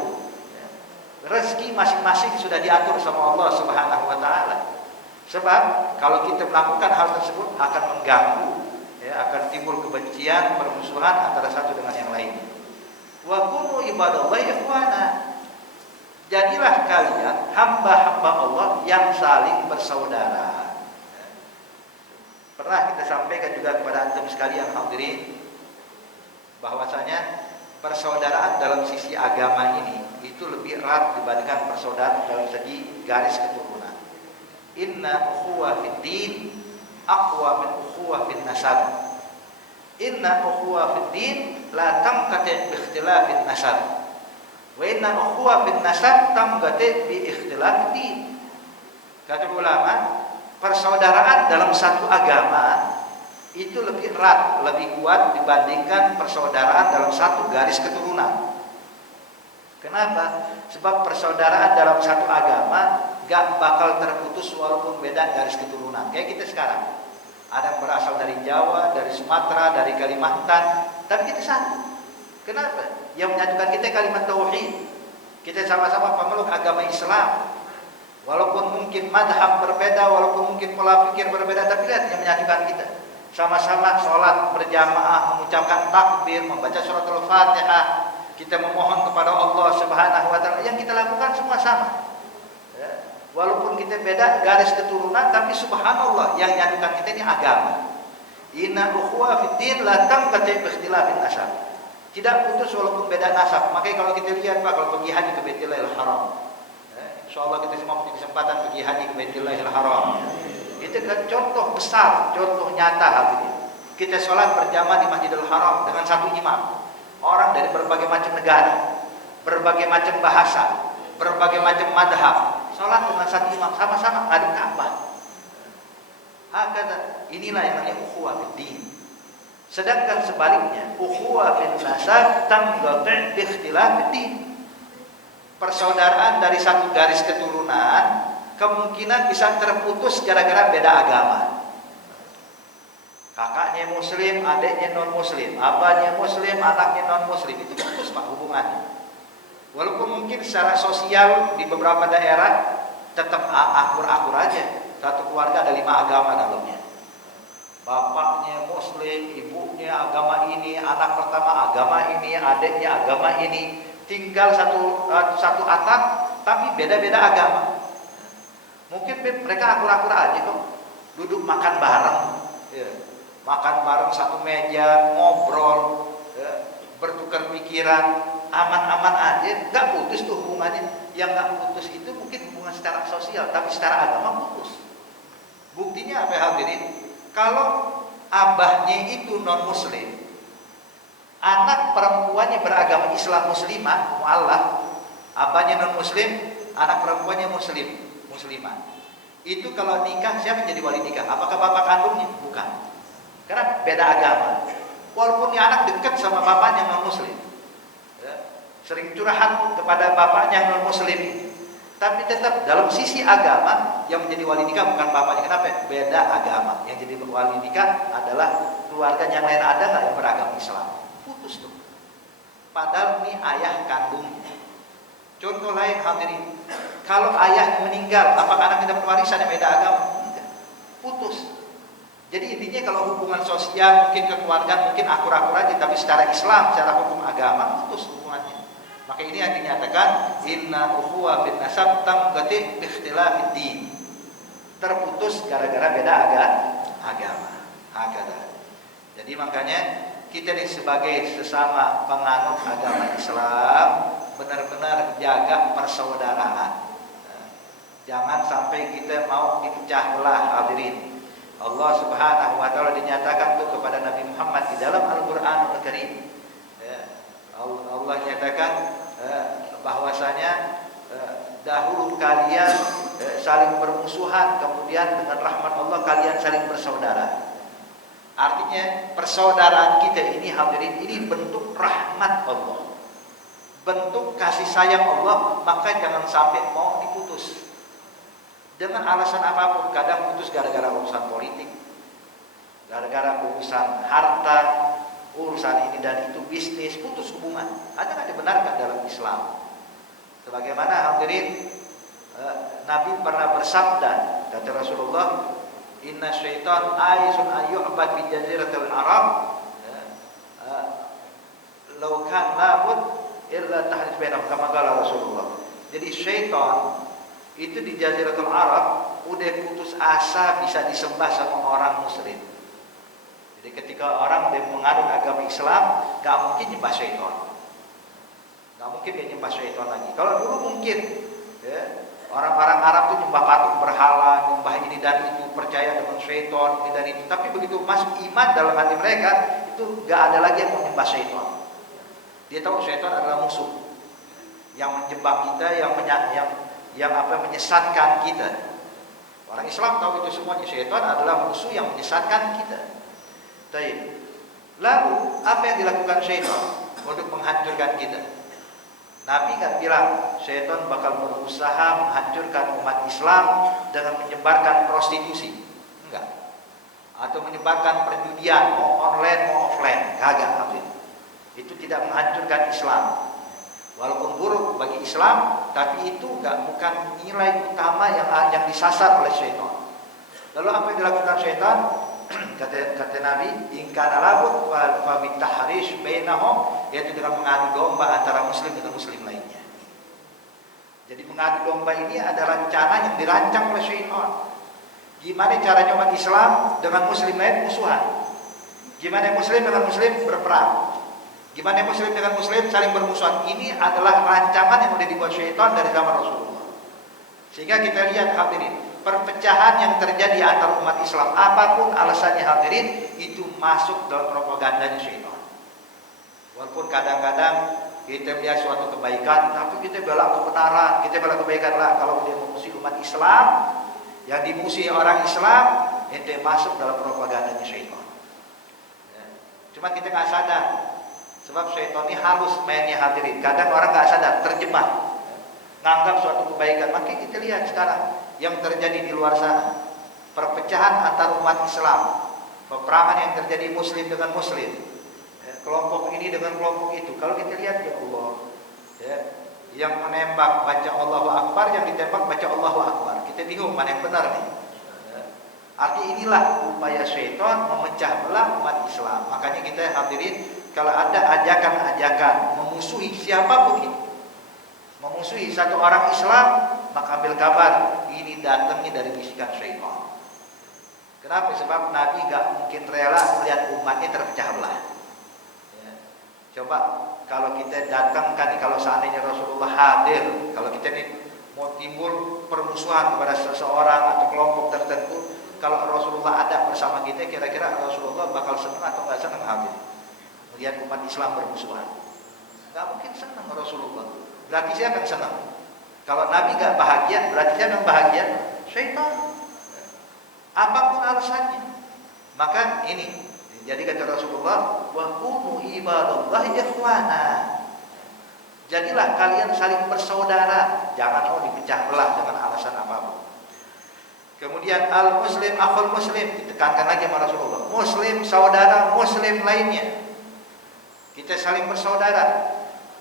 Rezeki masing-masing sudah diatur sama Allah Subhanahu wa taala. Sebab kalau kita melakukan hal tersebut akan mengganggu, ya, akan timbul kebencian, permusuhan antara satu dengan yang lain. Wa kunu ibadallahi ikhwana. Jadilah kalian hamba-hamba Allah yang saling bersaudara. Pernah kita sampaikan juga kepada antum sekalian hadirin bahwasanya persaudaraan dalam sisi agama ini itu lebih erat dibandingkan persaudaraan dalam segi garis keturunan. Inna ukhuwah fid din aqwa min ukhuwah fin nasab. Inna ukhuwah fid din la tamqati bi ikhtilafin nasab. Wa inna ukhuwah fin nasab tamqati bi ikhtilafid din. Kata ulama, persaudaraan dalam satu agama itu lebih erat, lebih kuat dibandingkan persaudaraan dalam satu garis keturunan. Kenapa? Sebab persaudaraan dalam satu agama gak bakal terputus walaupun beda garis keturunan. Kayak kita sekarang, ada yang berasal dari Jawa, dari Sumatera, dari Kalimantan, tapi kita satu. Kenapa? Yang menyatukan kita kalimat tauhid. Kita sama-sama pemeluk agama Islam. Walaupun mungkin madhab berbeda, walaupun mungkin pola pikir berbeda, tapi lihat yang menyatukan kita. Sama-sama sholat berjamaah, mengucapkan takbir, membaca suratul Fatihah, kita memohon kepada Allah Subhanahu wa taala. Yang kita lakukan semua sama. Ya. Walaupun kita beda garis keturunan, tapi subhanallah yang menyatukan kita ini agama. Inna ukhuwah fid din la tamqati bi ikhtilafin nasab. Tidak putus walaupun beda nasab. Makanya kalau kita lihat Pak, kalau pergi haji ke Baitullahil Haram, insyaallah kita semua punya kesempatan pergi haji ke Baitullahil Haram. Itu kan contoh besar, contoh nyata hal ini. Kita sholat berjamaah di Masjidil Haram dengan satu imam. Orang dari berbagai macam negara, berbagai macam bahasa, berbagai macam madhab, sholat dengan satu imam sama-sama ngadep Ka'bah. Hakata, inilah yang namanya ukhuwah fid din. Sedangkan sebaliknya, ukhuwah fil nasab tamqati' bi ikhtilafid din. Persaudaraan dari satu garis keturunan kemungkinan bisa terputus gara-gara beda agama. Kakaknya muslim, adiknya non muslim, abahnya muslim, anaknya non muslim, itu putus Pak hubungannya. Walaupun mungkin secara sosial di beberapa daerah tetap akur-akur aja. Satu keluarga ada 5 agama dalamnya. Bapaknya muslim, ibunya agama ini, anak pertama agama ini, adiknya agama ini. Tinggal satu atap tapi beda-beda agama. Mungkin mereka akur-akur aja kok, duduk makan bareng, ya. Makan bareng satu meja, ngobrol, ya. Bertukar pikiran, aman-aman aja, nggak putus tuh hubungannya. Yang nggak putus itu mungkin hubungan secara sosial, tapi secara agama putus. Buktinya apa hadirin? Kalau abahnya itu non muslim, anak perempuannya beragama Islam muslimah, mu'alaf, abahnya non muslim, anak perempuannya muslimah. Itu kalau nikah siapa yang jadi wali nikah? Apakah bapak kandungnya? Bukan. Karena beda agama. Walaupun anak dekat sama bapaknya non muslim, ya, sering curhat kepada bapaknya non muslim, tapi tetap dalam sisi agama yang menjadi wali nikah bukan bapaknya. Kenapa? Beda agama. Yang jadi wali nikah adalah keluarga yang lain. Ada nggak yang beragama Islam? Putus tuh. Padahal ini ayah kandungnya. Contoh lain hadirin, kalau ayahnya meninggal, apakah anaknya dapat warisan yang beda agama? Enggak. Putus. Jadi intinya kalau hubungan sosial mungkin kekeluargaan mungkin akur-akur aja, tapi secara Islam, secara hukum agama putus hubungannya. Maka ini yang dinyatakan inna ukhuwah bin nasab tamqati bi ikhtilafid din. Terputus gara-gara beda agama. Hakada. Jadi makanya kita ini sebagai sesama penganut agama Islam benar-benar jaga persaudaraan. Jangan sampai kita mau dipecah belah hadirin. Allah Subhanahu wa taala dinyatakan tuh kepada Nabi Muhammad di dalam Al-Qur'anul Karim. Allah nyatakan bahwasanya dahulu kalian saling bermusuhan, kemudian dengan rahmat Allah kalian saling bersaudara. Artinya persaudaraan kita ini hadirin, ini bentuk rahmat Allah, bentuk kasih sayang Allah. Maka jangan sampai mau diputus dengan alasan apapun. Kadang putus gara-gara urusan politik, gara-gara urusan harta, urusan ini dan itu, bisnis, putus hubungan. Ada nggak dibenarkan dalam Islam? Sebagaimana hadirin, Nabi pernah bersabda, kata Rasulullah, inna syaitan aisun ayyu'bad bi jaziratil Arab, law kan labud illa tahrij bainahum, kama qala Rasulullah. Jadi syaitan itu di jaziratul Arab udah putus asa bisa disembah sama orang muslim. Jadi ketika orang udah menganut agama Islam, gak mungkin nyembah syaitan, gak mungkin dia nyembah syaitan lagi. Kalau dulu mungkin ya, orang-orang Arab itu nyembah patung berhala, nyembah ini dan itu, percaya dengan syaitan ini dan itu. Tapi begitu masuk iman dalam hati mereka, itu gak ada lagi yang mau nyembah syaitan. Dia tahu syaitan adalah musuh yang menjebak kita, yang menyesatkan kita. Orang Islam tahu itu semuanya. Syaitan adalah musuh yang menyesatkan kita. Baik. Lalu apa yang dilakukan syaitan untuk menghancurkan kita? Nabi kan bilang syaitan bakal berusaha menghancurkan umat Islam dengan menyebarkan prostitusi, enggak, atau menyebarkan perjudian, mau online mau offline, kagak. Itu tidak menghancurkan Islam. Walaupun buruk bagi Islam, tapi itu bukan nilai utama yang disasar oleh syaitan. Lalu apa yang dilakukan syaitan? Kata Nabi, in kana labud fa bitahrish bainahum, yaitu dengan mengadu domba antara muslim dengan muslim lainnya. Jadi mengadu domba ini adalah rencana yang dirancang oleh syaitan. Gimana caranya umat Islam dengan muslim lain musuhan? Gimana muslim dengan muslim berperang? Gimana muslim dengan muslim saling bermusuhan? Ini adalah rancangan yang sudah dibuat syaitan dari zaman Rasulullah. Sehingga kita lihat hadirin, perpecahan yang terjadi antar umat Islam, apapun alasannya hadirin, itu masuk dalam propagandanya syaitan. Walaupun kadang-kadang kita melihat suatu kebaikan, tapi kita bela kebenaran, kita bela kebaikan lah. Kalau dia memusuhi umat Islam, yang dimusuhi orang Islam, itu masuk dalam propagandanya syaitan. Ya. Cuma kita nggak sadar, sebab syaitan ini halus mainnya hadirin. Kadang orang nggak sadar, terjebak, nganggap suatu kebaikan. Maka kita lihat sekarang yang terjadi di luar sana, perpecahan antar umat Islam, peperangan yang terjadi muslim dengan muslim, kelompok ini dengan kelompok itu. Kalau kita lihat, ya Allah, ya, yang menembak baca Allahu Akbar, yang ditembak baca Allahu Akbar. Kita bingung mana yang benar nih. Arti inilah upaya syaitan memecah belah umat Islam. Makanya kita hadirin, kalau ada ajakan-ajakan memusuhi siapapun itu, memusuhi satu orang Islam, maka ambil kabar, ini datangnya dari bisikan syaitan. Kenapa? Sebab Nabi gak mungkin rela melihat umatnya terpecah belah. Ya. Coba kalau kita datangkan, kalau seandainya Rasulullah hadir, kalau kita ini mau timbul permusuhan kepada seseorang atau kelompok tertentu, kalau Rasulullah ada bersama kita, kira-kira Rasulullah bakal senang atau gak senang hadir melihat umat Islam bermusuhan? Gak mungkin senang Rasulullah. Berarti siapa yang senang? Kalau Nabi gak bahagia, berarti siapa yang bahagia? Syaitan. Apapun alasannya. Maka ini, jadi kata Rasulullah, wa kunu ibadallahi ikhwana. Jadilah kalian saling bersaudara, jangan mau dipecah belah dengan alasan apapun. Kemudian al-muslim akhul muslim, ditekankan lagi sama Rasulullah. Muslim saudara muslim lainnya. Kita saling bersaudara.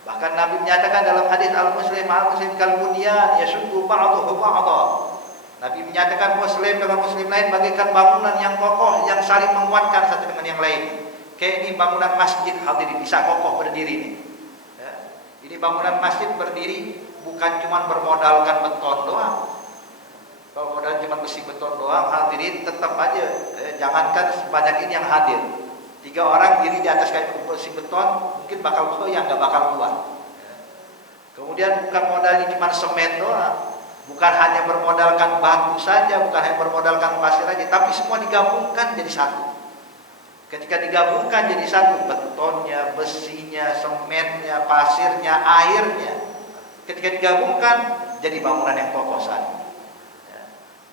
Bahkan Nabi menyatakan dalam hadis al-muslim kal bunyan yashuddu ba'dahu ba'dha. Nabi menyatakan muslim dengan muslim lain bagaikan bangunan yang kokoh yang saling menguatkan satu dengan yang lain. Kayak ini bangunan masjid hadirin bisa kokoh berdiri ini. Ya. Ini bangunan masjid berdiri bukan cuma bermodalkan beton doang. Kalau modal cuma besi beton doang hadirin tetap aja jangankan sebanyak ini yang hadir. 3 orang diri di atas kayak besi beton mungkin bakal goyang, nggak bakal kuat. Kemudian bukan modalnya cuma semen doang, bukan hanya bermodalkan batu saja, bukan hanya bermodalkan pasir saja, tapi semua digabungkan jadi satu. Ketika digabungkan jadi satu, betonnya, besinya, semennya, pasirnya, airnya, ketika digabungkan jadi bangunan yang kokoh saja.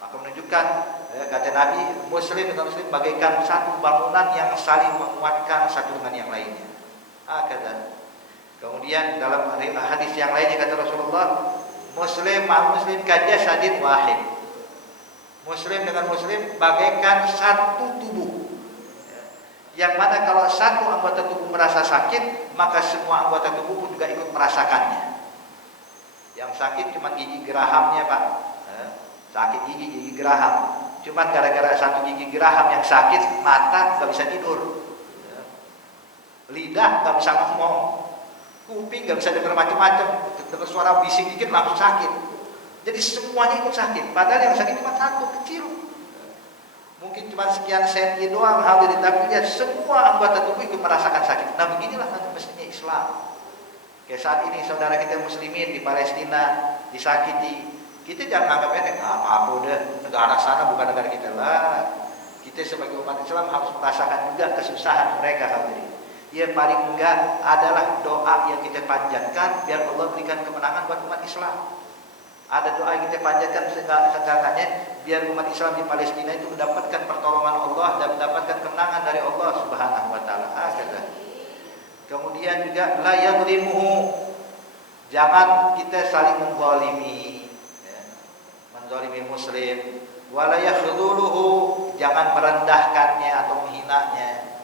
Maka menunjukkan kata Nabi, Muslim dengan Muslim bagaikan satu bangunan yang saling menguatkan satu dengan yang lainnya. Kata. Kemudian dalam hadis yang lainnya kata Rasulullah, Muslim Muslim kajasadin wahid. Muslim dengan Muslim bagaikan satu tubuh. Yang mana kalau satu anggota tubuh merasa sakit, maka semua anggota tubuh pun juga ikut merasakannya. Yang sakit cuma gigi gerahamnya, Pak. Sakit gigi geraham. Cuma gara-gara satu gigi geraham yang sakit, mata gak bisa tidur, lidah gak bisa ngomong, kuping gak bisa dengar macam-macam, dengar suara bising dikit langsung sakit. Jadi semuanya ikut sakit. Padahal yang sakit cuma satu, kecil. Mungkin cuma sekian senti doang hadirin, tapi lihat semua anggota tubuh ikut merasakan sakit. Nah beginilah mestinya Islam. Kayak saat ini saudara kita muslimin di Palestina disakiti, kita jangan anggap enteng, apa udah negara sana bukan negara kita lah. Kita sebagai umat Islam harus merasakan juga kesusahan mereka hadirin. Ya paling enggak adalah doa yang kita panjatkan biar Allah berikan kemenangan buat umat Islam. Ada doa yang kita panjatkan seenggaknya biar umat Islam di Palestina itu mendapatkan pertolongan Allah dan mendapatkan kemenangan dari Allah Subhanahu wa taala. Kemudian juga la yadhlimuhu, jangan kita saling menzalimi, menzalimi muslim, wala yakhdhuluhu, jangan merendahkannya atau menghinanya.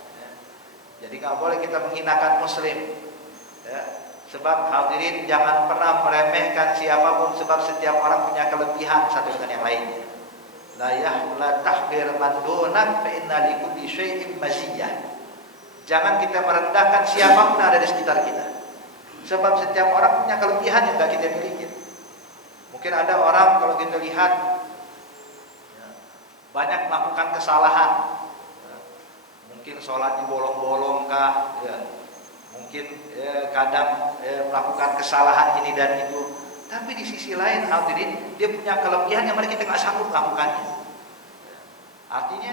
Jadi enggak boleh kita menghinakan muslim. Sebab hadirin jangan pernah meremehkan siapapun, sebab setiap orang punya kelebihan satu dengan yang lainnya. La tahqir man dunak fa inna likulli syai'in maziyah. Jangan kita merendahkan siapapun yang ada di sekitar kita. Sebab setiap orang punya kelebihan yang enggak kita miliki. Mungkin ada orang kalau kita lihat banyak melakukan kesalahan. Mungkin sholatnya bolong-bolong kah, mungkin kadang melakukan kesalahan ini dan itu. Tapi di sisi lain hadirin, dia punya kelebihan yang mana kita nggak sanggup melakukannya. Artinya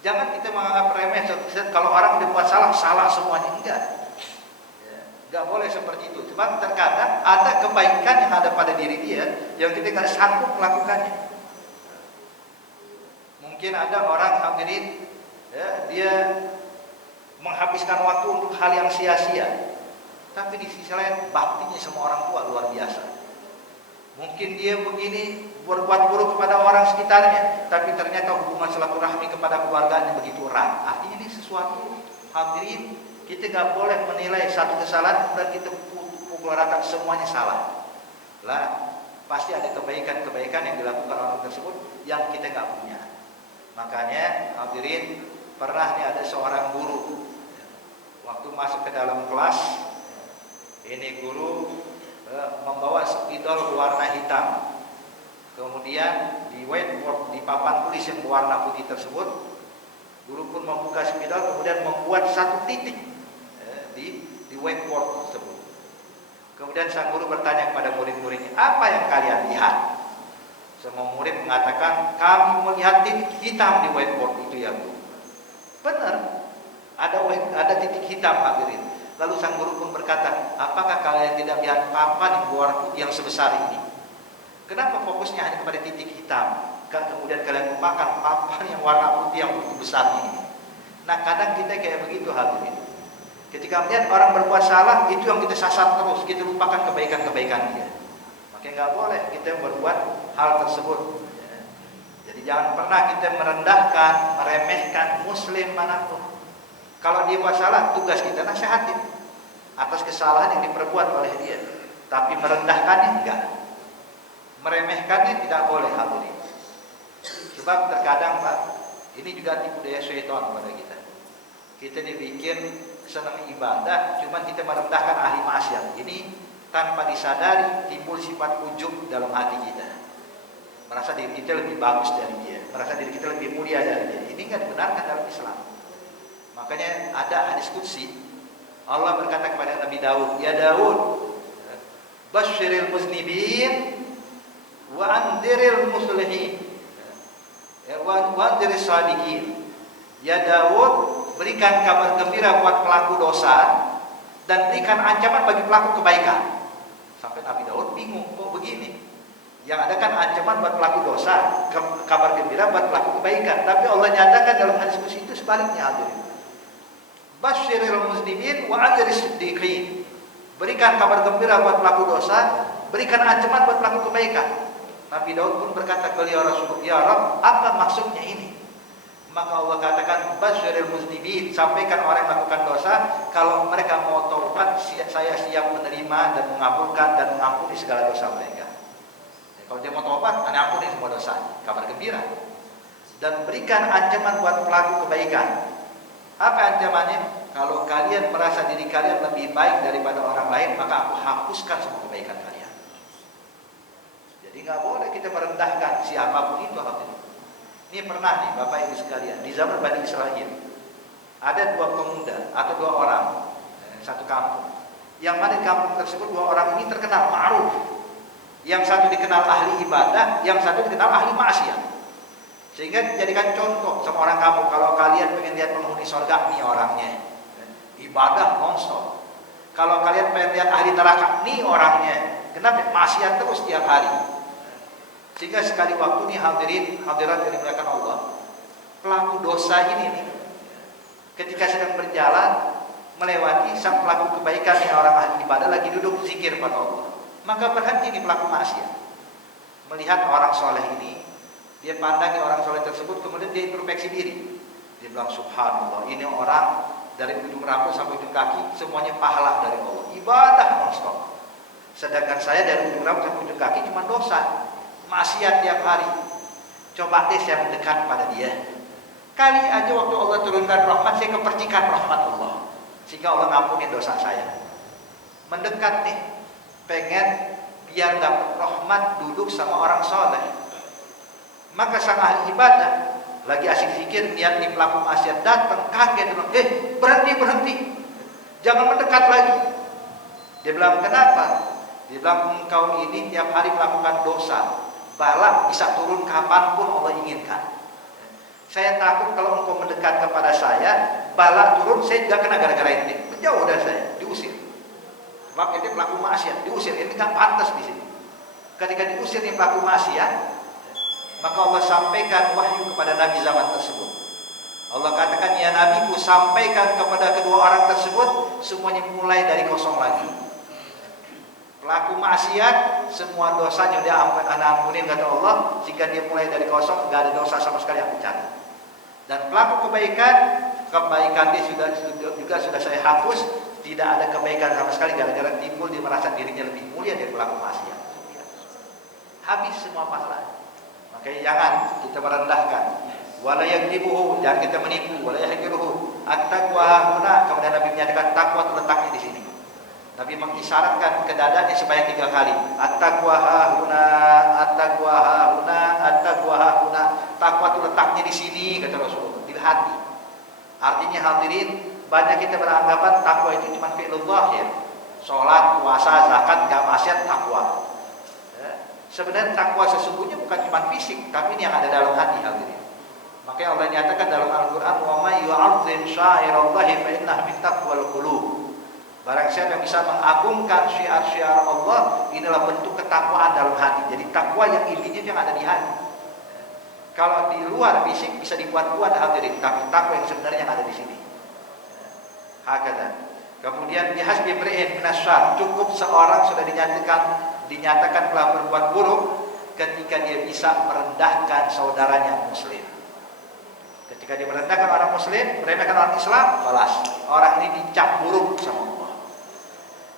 jangan kita menganggap remeh kalau orang dibuat salah semuanya, enggak boleh seperti itu. Sebab terkadang ada kebaikan yang ada pada diri dia yang kita nggak sanggup melakukannya. Mungkin ada orang hadirin, dia menghabiskan waktu untuk hal yang sia-sia, tapi di sisi lain baktinya sama orang tua luar biasa. Mungkin dia begini berbuat buruk kepada orang sekitarnya, tapi ternyata hubungan silaturahmi kepada keluarganya begitu erat. Artinya ini sesuatu hadirin, kita nggak boleh menilai satu kesalahan dan kita pukul rata semuanya salah. Lah pasti ada kebaikan-kebaikan yang dilakukan orang tersebut yang kita nggak punya. Makanya hadirin, pernah nih ada seorang guru, waktu masuk ke dalam kelas, ini guru membawa spidol berwarna hitam. Kemudian di whiteboard, di papan tulis yang berwarna putih tersebut, guru pun membuka spidol, kemudian membuat satu titik di whiteboard tersebut. Kemudian sang guru bertanya kepada murid-muridnya, apa yang kalian lihat? Semua murid mengatakan, kami melihat titik hitam di whiteboard itu ya Bu. Benar, ada titik hitam hadirin. Lalu sang guru pun berkata, apakah kalian tidak lihat papan yang berwarna putih yang sebesar ini? Kenapa fokusnya hanya kepada titik hitam? Kemudian kalian lupakan papan yang warna putih yang begitu besar ini. Nah kadang kita kayak begitu hadirin. Ketika melihat orang berbuat salah, itu yang kita sasar terus, kita lupakan kebaikan-kebaikan dia. Makanya nggak boleh kita berbuat hal tersebut. Jadi jangan pernah kita merendahkan, meremehkan muslim manapun. Kalau dia buat salah, tugas kita nasihatin atas kesalahan yang diperbuat oleh dia. Tapi merendahkannya enggak, meremehkannya tidak boleh hadirin. Sebab terkadang Pak, ini juga tipu daya syaitan pada kita. Kita dibikin senang ibadah, cuma kita merendahkan ahli maksiat. Ini tanpa disadari timbul sifat ujub dalam hati kita. Merasa diri kita lebih bagus dari dia, merasa diri kita lebih mulia dari dia. Ini enggak dibenarkan dalam Islam. Makanya ada hadis qudsi, Allah berkata kepada Nabi Daud, ya Daud, basyiril muznibin wa andiril muslihin, wa andiris sadiqin. Ya Daud, berikan kabar gembira buat pelaku dosa dan berikan ancaman bagi pelaku kebaikan. Sampai Nabi Daud bingung, kok begini? Yang ada kan ancaman buat pelaku dosa, kabar gembira buat pelaku kebaikan. Tapi Allah nyatakan dalam hadis kursi itu sebaliknya, hadirin. Basyiril muslimin wa anziris siddiqin. Berikan kabar gembira buat pelaku dosa, berikan ancaman buat pelaku kebaikan. Nabi Daud pun berkata ke Rasulullah, ya Rabb, apa maksudnya ini? Maka Allah katakan, basyiril muslimin, sampaikan orang yang melakukan dosa, kalau mereka mau taubat, saya siap menerima dan mengabulkan dan mengampuni segala dosa mereka. Kalau dia mau taubat, Anda ampuni semua dosanya. Kabar gembira. Dan berikan ancaman buat pelaku kebaikan. Apa ancamannya? Kalau kalian merasa diri kalian lebih baik daripada orang lain, maka aku hapuskan semua kebaikan kalian. Jadi nggak boleh kita merendahkan siapapun itu. Ini pernah nih Bapak Ibu sekalian, di zaman Bani Israel ada dua pemuda atau dua orang, satu kampung. Yang mana di kampung tersebut dua orang ini terkenal ma'ruf. Yang satu dikenal ahli ibadah, yang satu dikenal ahli maksiat. Sehingga dijadikan contoh sama orang kampung, kalau kalian pengen lihat penghuni surga, nih orangnya. Ibadah nonstop. Kalau kalian pengen lihat ahli neraka, nih orangnya. Kenapa? Maksiat terus tiap hari. Sehingga sekali waktu nih hadirat yang dimuliakan Allah, pelaku dosa ini nih, ketika sedang berjalan melewati sang pelaku kebaikan yang orang ahli ibadah lagi duduk zikir pada Allah. Maka berhenti di pelaku maksiat. Melihat orang soleh ini, dia pandangi orang soleh tersebut, kemudian dia introspeksi diri. Dia bilang, subhanallah, ini orang dari ujung rambut sampai ujung kaki semuanya pahala dari Allah, ibadah non-stop. Sedangkan saya dari ujung rambut sampai ujung kaki cuma dosa, maksiat tiap hari. Coba deh saya mendekat pada dia. Kali aja waktu Allah turunkan rahmat, saya kepercikan rahmat Allah, sehingga Allah ngampuni dosa saya. Mendekat nih, pengen biar dapat rahmat duduk sama orang soleh. Maka sang ahli ibadah lagi asik zikir, niat nih pelaku maksiat datang, kaget, bilang, berhenti, jangan mendekat lagi. Dia bilang, kenapa? Dia bilang, engkau ini tiap hari melakukan dosa, bala bisa turun kapanpun Allah inginkan. Saya takut kalau engkau mendekat kepada saya, bala turun, saya juga kena gara-gara ini. Menjauh dari saya, diusir. Sebab ini pelaku maksiat, diusir, ini nggak pantas di sini. Ketika diusir ini pelaku maksiat, maka Allah sampaikan wahyu kepada Nabi zaman tersebut. Allah katakan, ya Nabiku, sampaikan kepada kedua orang tersebut, semuanya mulai dari kosong lagi. Pelaku maksiat, semua dosanya dia ampunin kata Allah, jika dia mulai dari kosong, nggak ada dosa sama sekali yang bicara. Dan pelaku kebaikan dia juga sudah saya hapus. Tidak ada kebaikan sama sekali gara-gara timbul dia merasa dirinya lebih mulia dari pelaku maksiat. Habis semua pahala. Makanya jangan kita merendahkan. Wala yakdibuhu, jangan kita menipu. Wala yahqiruhu. At-taqwa huna, kemudian Nabi menyatakan takwa itu letaknya di sini. Nabi mengisyaratkan ke dadanya sebanyak 3 kali. At-taqwa huna, at-taqwa huna, at-taqwa huna. Takwa itu letaknya di sini kata Rasulullah, di hati. Artinya hadirin, banyak kita beranggapan takwa itu cuma fi'lul zahir, sholat, puasa, zakat, gak maksiat, takwa. Sebenarnya takwa sesungguhnya bukan cuma fisik, tapi ini yang ada dalam hati, hadirin. Makanya Allah nyatakan dalam Al-Quran, wa may yu'azzim sya'irallahi fa innaha min taqwal qulub. Barang siapa yang bisa mengagungkan syiar-syiar Allah, inilah bentuk ketakwaan dalam hati. Jadi takwa yang intinya yang ada di hati. Kalau di luar fisik bisa dibuat-buat, hadirin, tapi takwa yang sebenarnya yang ada di sini. Hakada. Kemudian bihasbi imri'in minasyarr, cukup seorang sudah dinyatakan telah berbuat buruk ketika dia bisa merendahkan saudaranya muslim. Ketika dia merendahkan orang muslim, meremehkan orang Islam, balas. Orang ini dicap buruk sama Allah.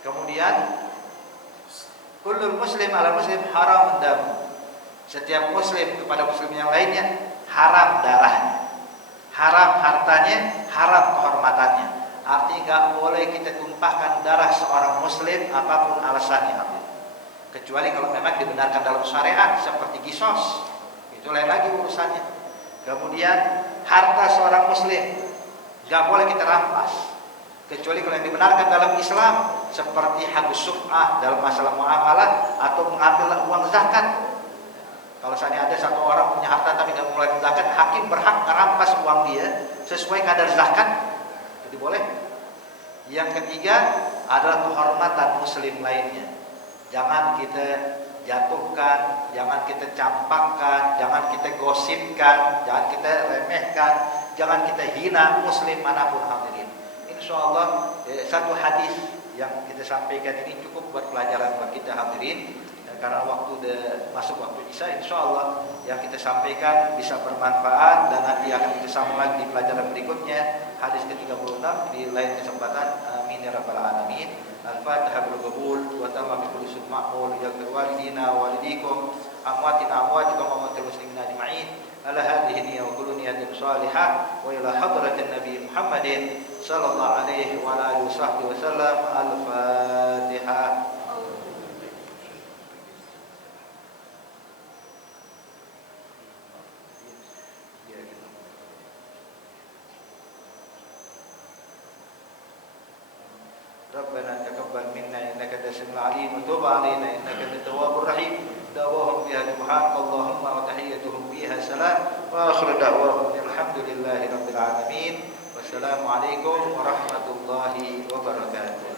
Kemudian kullul muslim ala muslim haram dam. Setiap muslim kepada muslim yang lainnya haram darahnya, haram hartanya, haram kehormatannya. Artinya nggak boleh kita tumpahkan darah seorang muslim apapun alasannya, kecuali kalau memang dibenarkan dalam syariat seperti kisos, itu lain lagi urusannya. Kemudian harta seorang muslim nggak boleh kita rampas, kecuali kalau yang dibenarkan dalam Islam seperti habus suf'ah dalam masalah muamalah atau mengambil uang zakat. Kalau misalnya ada satu orang punya harta tapi nggak mengeluarkan zakat, hakim berhak merampas uang dia sesuai kadar zakat. Jadi boleh. Yang ketiga adalah kehormatan muslim lainnya. Jangan jatuhkan, jangan kita campakkan, jangan kita gosipkan, jangan kita remehkan, jangan kita hina muslim manapun hadirin. Insyaallah satu hadis yang kita sampaikan ini cukup buat pelajaran buat kita hadirin. Karena waktu masuk waktu Isya, insyaallah yang kita sampaikan bisa bermanfaat dan nanti akan kita sambung lagi di pelajaran berikutnya hadis ke-36 di lain kesempatan. Amin ya rabbal alamin. Al-Fatihah bil qabul wa tamam bil usul ma'mul ya walidina walidikum amwatina amwatikum amwatil muslimin ajma'in ala hadhihi niyyah wa kullu niyatin salihah wa ila hadratin nabi Muhammadin sallallahu alaihi wa alihi wasallam. Al-Fatihah. ربنا تقبل منا إنك أنت السميع العليم وتب علينا إنك أنت التواب الرحيم دعواهم فيها سبحانك اللهم وتحيتهم فيها سلام وآخر دعواهم الحمد لله رب العالمين والسلام عليكم ورحمة الله وبركاته.